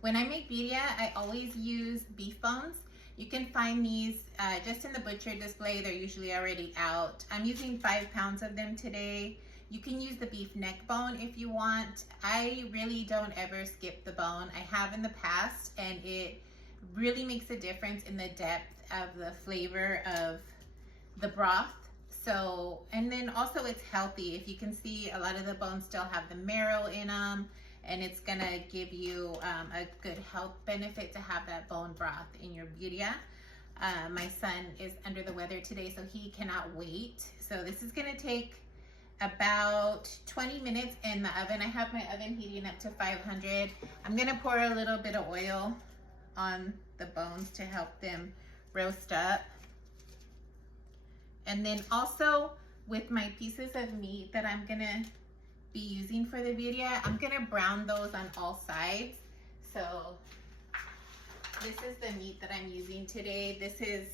When I make birria, I always use beef bones. You can find these just in the butcher display. They're usually already out. I'm using 5 pounds of them today. You can use the beef neck bone if you want. I really don't ever skip the bone. I have in the past, and it really makes a difference in the depth of the flavor of the broth. So, and then also it's healthy. If you can see, a lot of the bones still have the marrow in them, and it's gonna give you a good health benefit to have that bone broth in your birria. My son is under the weather today, so he cannot wait. So this is gonna take about 20 minutes in the oven. I have my oven heating up to 500. I'm gonna pour a little bit of oil on the bones to help them roast up. And then also with my pieces of meat that I'm gonna be using for the birria, I'm gonna brown those on all sides. So this is the meat that I'm using today. This is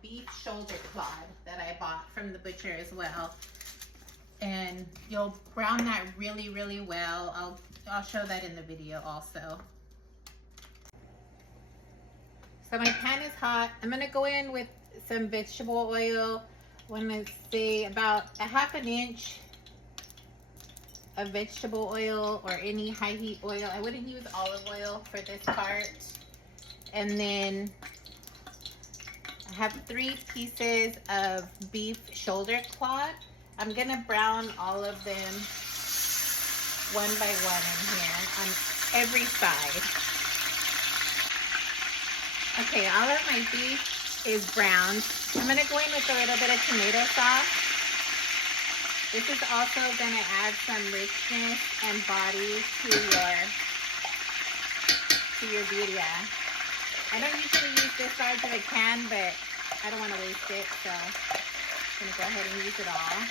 beef shoulder clod that I bought from the butcher as well. And you'll brown that really, really well. I'll show that in the video also. So my pan is hot. I'm gonna go in with some vegetable oil. I want to say about a ½ inch of vegetable oil or any high heat oil. I wouldn't use olive oil for this part. And then I have 3 pieces of beef shoulder clod. I'm gonna brown all of them one by one in here on every side. Okay, all of my beef is browned. I'm gonna go in with a little bit of tomato sauce. This is also gonna add some richness and body to your birria. I don't usually use this size of a can, but I don't want to waste it, so I'm gonna go ahead and use it all.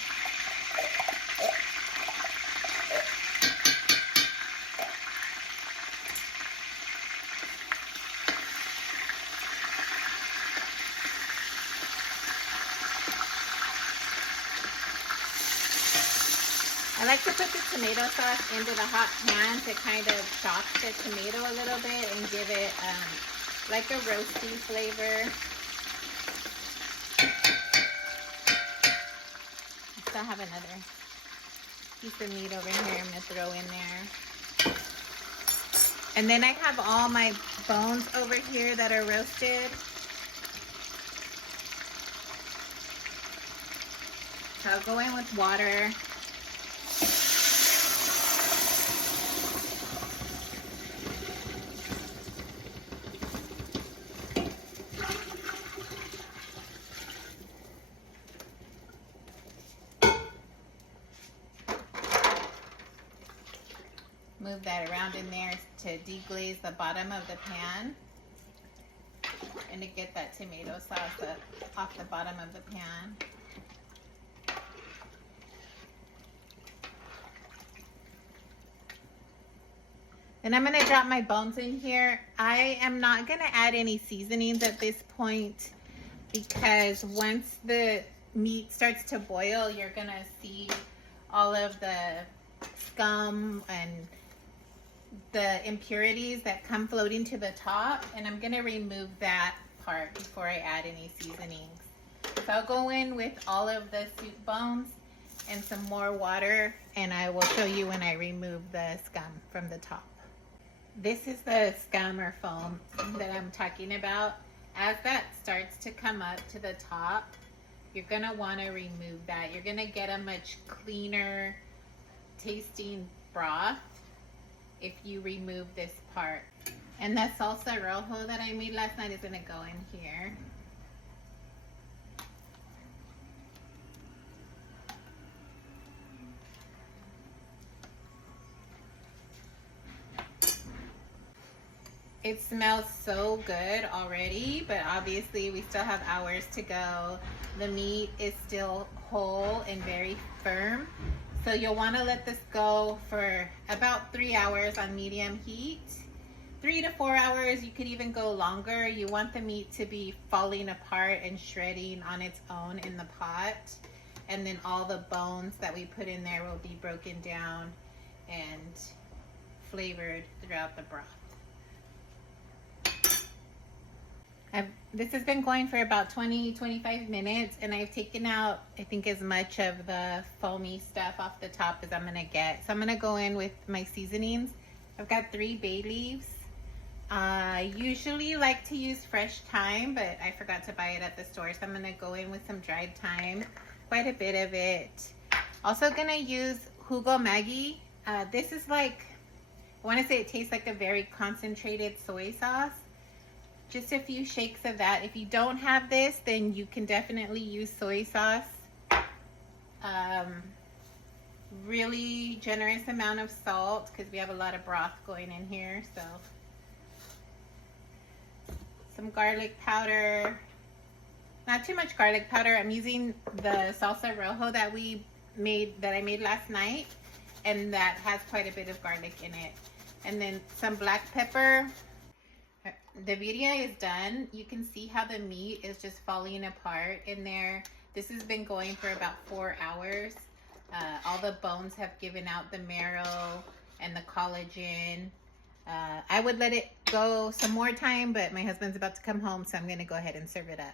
I like to put the tomato sauce into the hot pan to kind of shock the tomato a little bit and give it like a roasty flavor. I still have another piece of meat over here I'm going to throw in there. And then I have all my bones over here that are roasted. So I'll go in with water. Move that around in there to deglaze the bottom of the pan and to get that tomato sauce up off the bottom of the pan. Then I'm going to drop my bones in here. I am not going to add any seasonings at this point because once the meat starts to boil, you're going to see all of the scum and the impurities that come floating to the top, and I'm going to remove that part before I add any seasonings. So I'll go in with all of the soup bones and some more water, and I will show you when I remove the scum from the top. This is the scum or foam that I'm talking about. As that starts to come up to the top, you're going to want to remove that. You're going to get a much cleaner tasting broth if you remove this part. And the salsa rojo that I made last night is going to go in here. It smells so good already, but obviously we still have hours to go. The meat is still whole and very firm. So you'll want to let this go for about 3 hours on medium heat. 3 to 4 hours, you could even go longer. You want the meat to be falling apart and shredding on its own in the pot. And then all the bones that we put in there will be broken down and flavored throughout the broth. This has been going for about 20-25 minutes, and I've taken out, I think, as much of the foamy stuff off the top as I'm going to get. So I'm going to go in with my seasonings. I've got 3 bay leaves. I usually like to use fresh thyme, but I forgot to buy it at the store, so I'm going to go in with some dried thyme, quite a bit of it. Also going to use Jugo Maggi. This is like, I want to say it tastes like a very concentrated soy sauce. Just a few shakes of that. If you don't have this, then you can definitely use soy sauce. Really generous amount of salt because we have a lot of broth going in here. So some garlic powder. Not too much garlic powder. I'm using the salsa rojo that I made last night, and that has quite a bit of garlic in it. And then some black pepper. The birria is done. You can see how the meat is just falling apart in there. This has been going for about 4 hours. All the bones have given out the marrow and the collagen. I would let it go some more time, but my husband's about to come home, so I'm going to go ahead and serve it up.